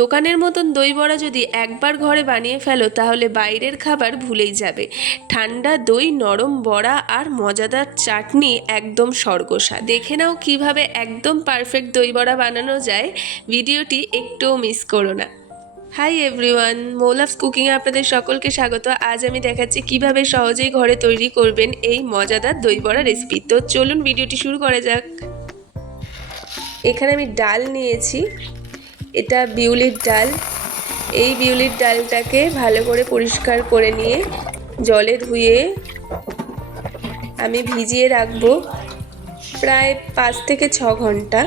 দোকানের মতন দই বড়া যদি একবার ঘরে বানিয়ে ফেলো, তাহলে বাইরের খাবার ভুলেই যাবে। ঠান্ডা দই, নরম বড়া আর মজাদার চাটনি একদম স্বর্গসা দেখে নাও কীভাবে একদম পারফেক্ট দই বড়া বানানো যায়। ভিডিওটি একটুও মিস করো না। হাই এভরিওয়ান মৌলাভস কুকিংয়ে আপনাদের সকলকে স্বাগত। আজ আমি দেখাচ্ছি কীভাবে সহজেই ঘরে তৈরি করবেন এই মজাদার দই বড়া রেসিপি তো চলুন ভিডিওটি শুরু করা যাক। এখানে আমি ডাল নিয়েছি। এটা বিউলির ডাল। এই বিউলির ডালটাকে ভালো করে পরিষ্কার করে নিয়ে জলে ধুয়ে আমি ভিজিয়ে রাখব প্রায় পাঁচ থেকে ছ ঘণ্টা।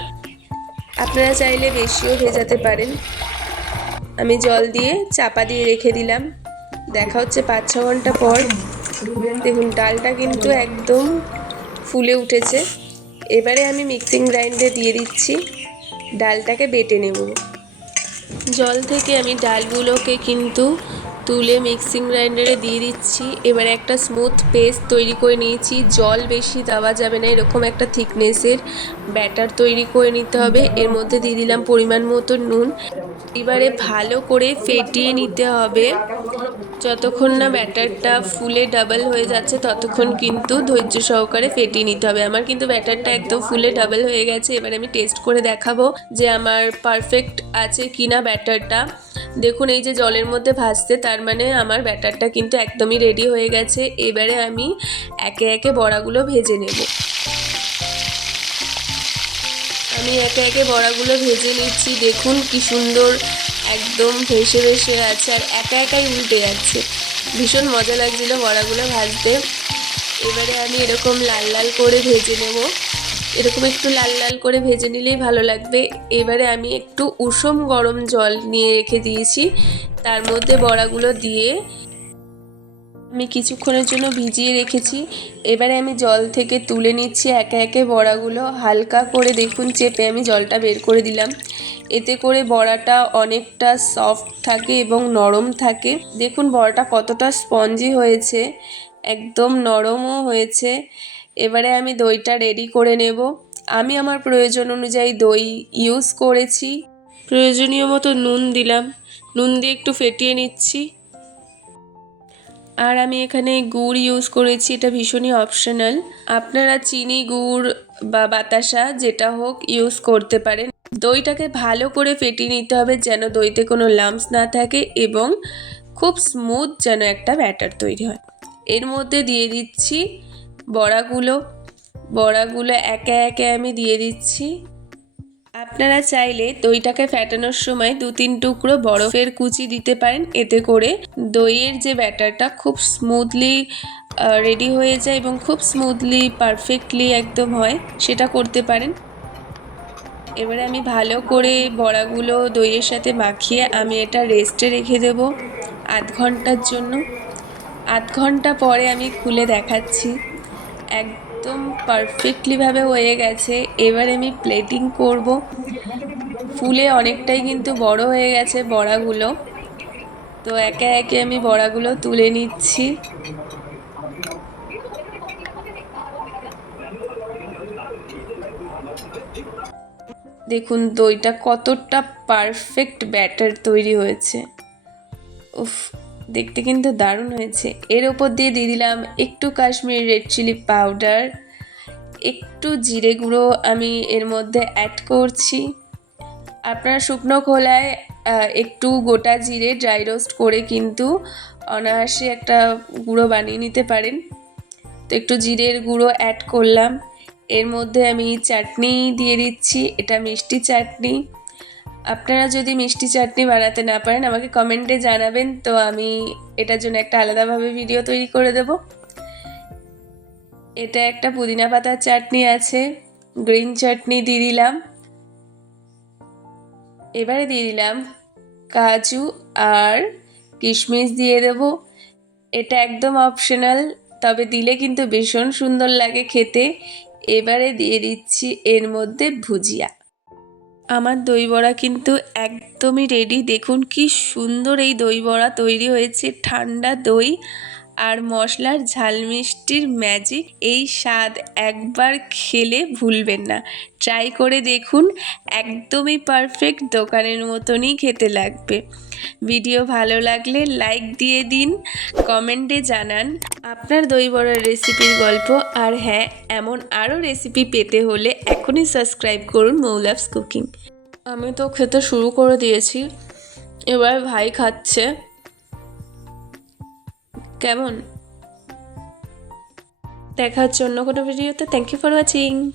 আপনারা চাইলে বেশিও ভেজাতে পারেন। আমি জল দিয়ে চাপা দিয়ে রেখে দিলাম। দেখা হচ্ছে পাঁচ ছ ঘণ্টা পর। দেখুন, ডালটা কিন্তু একদম ফুলে উঠেছে। এবারে আমি মিক্সিং গ্রাইন্ডে দিয়ে দিচ্ছি। ডালটাকে বেটে নেব। জল থেকে আমি ডালগুলোকে কিন্তু তুলে মিক্সিং গ্রাইন্ডারে দিয়ে দিচ্ছি। এবার একটা স্মুথ পেস্ট তৈরি করে নিয়েছি। জল বেশি দেওয়া যাবে না, এরকম একটা থিকনেসের ব্যাটার তৈরি করে নিতে হবে। এর মধ্যে দিয়ে দিলাম পরিমাণ মতো নুন। এবারে ভালো করে ফেটিয়ে নিতে হবে। যতক্ষণ না ব্যাটারটা ফুলে ডাবল হয়ে যাচ্ছে, ততক্ষণ কিন্তু ধৈর্য সহকারে ফেটিয়ে নিতে হবে। আমার কিন্তু ব্যাটারটা একদম ফুলে ডাবল হয়ে গেছে। এবার আমি টেস্ট করে দেখাবো যে আমার পারফেক্ট আছে কিনা ব্যাটারটা। দেখুন, এই যে জলের মধ্যে ভাসছে, তার মানে আমার ব্যাটারটা কিন্তু একদমই রেডি হয়ে গেছে। এবারে আমি একে একে বড়াগুলো ভেজে নেব। আমি একে একে বড়াগুলো ভেজে নিচ্ছি। দেখুন কি সুন্দর একদম ভেসে ভেসে আছে আর একা একাই উল্টে যাচ্ছে। ভীষণ মজা লাগছিল বড়াগুলো ভাজতে। এবারে আমি এরকম লাল লাল করে ভেজে নেব। এরকম একটু লাল লাল করে ভেজে নিলেই ভালো লাগবে। এবারে আমি একটু উষম গরম জল নিয়ে রেখে দিয়েছি। তার মধ্যে বড়াগুলো দিয়ে আমি কিছুক্ষণের জন্য ভিজিয়ে রেখেছি। এবারে আমি জল থেকে তুলে নিচ্ছি একে একে বড়াগুলো। হালকা করে দেখুন, চেপে আমি জলটা বের করে দিলাম। এতে করে বড়াটা অনেকটা সফট থাকে এবং নরম থাকে। দেখুন, বড়াটা কতটা স্পঞ্জি হয়েছে। একদম নরমও হয়েছে। এবারে আমি দইটা রেডি করে নেব। আমি আমার প্রয়োজন অনুযায়ী দই ইউজ করেছি। প্রয়োজনীয় মতো নুন দিলাম। নুন দিয়ে একটু ফেটিয়ে নিচ্ছি। আর আমি এখানে গুড় ইউজ করেছি, এটা ভীষণই অপশনাল আপনারা চিনি, গুড় বা বাতাসা যেটা হোক ইউজ করতে পারেন। দইটাকে ভালো করে ফেটিয়ে নিতে হবে যেন দইতে কোনো লাম্পস না থাকে এবং খুব স্মুথ যেন একটা ব্যাটার তৈরি হয়। এর মধ্যে দিয়ে দিচ্ছি বড়াগুলো। বড়াগুলো একে একে আমি দিয়ে দিচ্ছি। আপনারা চাইলে দইটাকে ফ্যাটানোর সময় দু তিন টুকরো বরফের কুচি দিতে পারেন। এতে করে দইয়ের যে ব্যাটারটা খুব স্মুথলি রেডি হয়ে যায় এবং খুব স্মুথলি পারফেক্টলি একদম হয়, সেটা করতে পারেন। এবারে আমি ভালো করে বড়াগুলো দইয়ের সাথে মাখিয়ে আমি এটা রেস্টে রেখে দেব আধ ঘণ্টার জন্য। আধ ঘণ্টা পরে আমি খুলে দেখাচ্ছি। একদম পারফেক্টলিভাবে হয়ে গেছে। এবার আমি প্লেটিং করব। ফুলে অনেকটাই কিন্তু বড় হয়ে গেছে বড়াগুলো। তো একে একে আমি বড়াগুলো তুলে নিচ্ছি। দেখুন দইটা কতটা পারফেক্ট ব্যাটার তৈরি হয়েছে। উফ দেখতে কিন্তু দারুণ হয়েছে। এর ওপর দিয়ে দিয়ে দিলাম একটু কাশ্মীরি রেড চিলি পাউডার একটু জিরে গুঁড়ো আমি এর মধ্যে অ্যাড করছি। আপনারা শুকনো খোলায় একটু গোটা জিরে ড্রাই রোস্ট করে কিন্তু অনায়াসে একটা গুঁড়ো বানিয়ে নিতে পারেন। তো একটু জিরের গুঁড়ো অ্যাড করলাম। এর মধ্যে আমি চাটনি দিয়ে দিচ্ছি, এটা মিষ্টি চাটনি। আপনারা যদি মিষ্টি চাটনি বানাতে না পারেন, আমাকে কমেন্টে জানাবেন। তো আমি এটার জন্য একটা আলাদাভাবে ভিডিও তৈরি করে দেব। এটা একটা পুদিনা পাতার চাটনি আছে। গ্রিন চাটনি দিয়ে দিলাম। এবারে দিয়ে দিলাম কাজু আর কিশমিশ দিয়ে দেব। এটা একদম অপশনাল, তবে দিলে কিন্তু ভীষণ সুন্দর লাগে খেতে। এবারে দিয়ে দিচ্ছি এর মধ্যে ভুজিয়া। আমার দই বড়া কিন্তু একদমই রেডি দেখুন কি সুন্দর এই দই বড়া তৈরি হয়েছে, ঠান্ডা দই আর মশলার ঝাল মিষ্টির ম্যাজিক এই স্বাদ একবার খেলে ভুলবেন না। ট্রাই করে দেখুন, একদমই পারফেক্ট দোকানের মতনই খেতে লাগবে। ভিডিও ভালো লাগলে লাইক দিয়ে দিন কমেন্টে জানান আপনার দই বড়ার রেসিপির গল্প। আর হ্যাঁ এমন আরও রেসিপি পেতে হলে এখনই সাবস্ক্রাইব করুন মৌলাভস কুকিং। আমি তো খেতে শুরু করে দিয়েছি। এবার ভাই খাচ্ছে। কেমন? দেখার জন্য কোনো ভিডিওতে থ্যাংক ইউ ফর ওয়াচিং